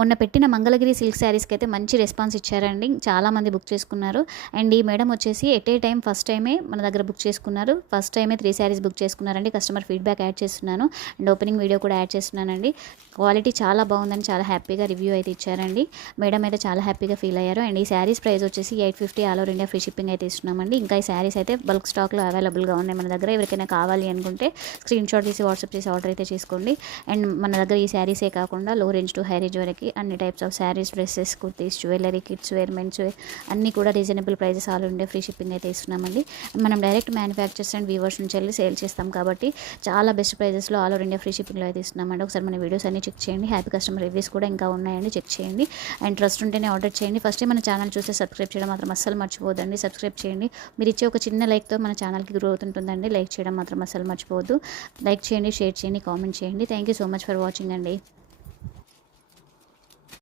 మొన్న పెట్టిన మంగళగిరి సిల్క్ శారీస్కి అయితే మంచి రెస్పాన్స్ ఇచ్చారండి. చాలామంది బుక్ చేసుకున్నారు. అండ్ ఈ మేడం వచ్చేసి ఎట్ ఏ టైం ఫస్ట్ టైమే మన దగ్గర బుక్ చేసుకున్నారు. ఫస్ట్ టైమే 3 శారీస్ బుక్ చేసుకున్నారండి. కస్టమర్ ఫీడ్బ్యాక్ యాడ్ చేస్తున్నాను అండ్ ఓపెనింగ్ వీడియో కూడా యాడ్ చేస్తున్నానండి. క్వాలిటీ చాలా బాగుందని చాలా హ్యాపీగా రివ్యూ అయితే ఇచ్చారండి. మేడం అయితే చాలా హ్యాపీగా ఫీల్ అయ్యారు. అండ్ ఈ శారీస్ ప్రైస్ వచ్చేసి 850 all over India free shipping అయితే ఇస్తున్నామండి. ఇంకా ఈ శారీస్ అయితే బల్క్ స్టాక్లో అవైలబుల్గా ఉన్నాయి మన దగ్గర. ఎవరికైనా కావాలి అనుకుంటే స్క్రీన్ షాట్ తీసి వాట్సాప్ చేసి ఆర్డర్ అయితే చేసుకోండి. అండ్ మన దగ్గర ఈ శారీసే కాకుండా లో రేంజ్ టు హై రేంజ్ వరకు అన్ని types of saris, dresses, kurtis, jewellery, kids wear, men's wear అన్నీ కూడా reasonable prices all India free shipping అయితే ఇస్తున్నామండి. మనం డైరెక్ట్ మ్యానుఫ్యాక్చర్స్ అండ్ వీవర్స్ నుంచి వెళ్ళి సేల్ చేస్తాం కాబట్టి చాలా బెస్ట్ ప్రైజెస్లో ఆల్ ఓవర్ ఇండియా ఫ్రీ షిప్పింగ్లో అయితే ఇస్తున్నామండి. ఒకసారి మన వీడియోస్ అన్ని చెక్ చేయండి. హ్యాపీ కస్టమర్ రివ్యూస్ కూడా ఇంకా ఉన్నాయండి, చెక్ చేయండి. అండ్ ట్రస్ట్ ఉంటేనే ఆర్డర్ చేయండి. ఫస్ట్ మన ఛానల్ చూస్తే సబ్స్క్రైబ్ చేయడం మాత్రం అస్సలు మర్చిపోవద్దండి. సబ్స్క్రైబ్ చేయండి. మీరు ఇచ్చే ఒక చిన్న లైక్తో మన ఛానల్కి గ్రోత్ ఉంటుందండి. లైక్ చేయడం మాత్రం అస్సలు మర్చిపోవద్దు. లైక్ చేయండి, షేర్ చేయండి, కామెంట్ చేయండి. Thank you so much for watching అండి.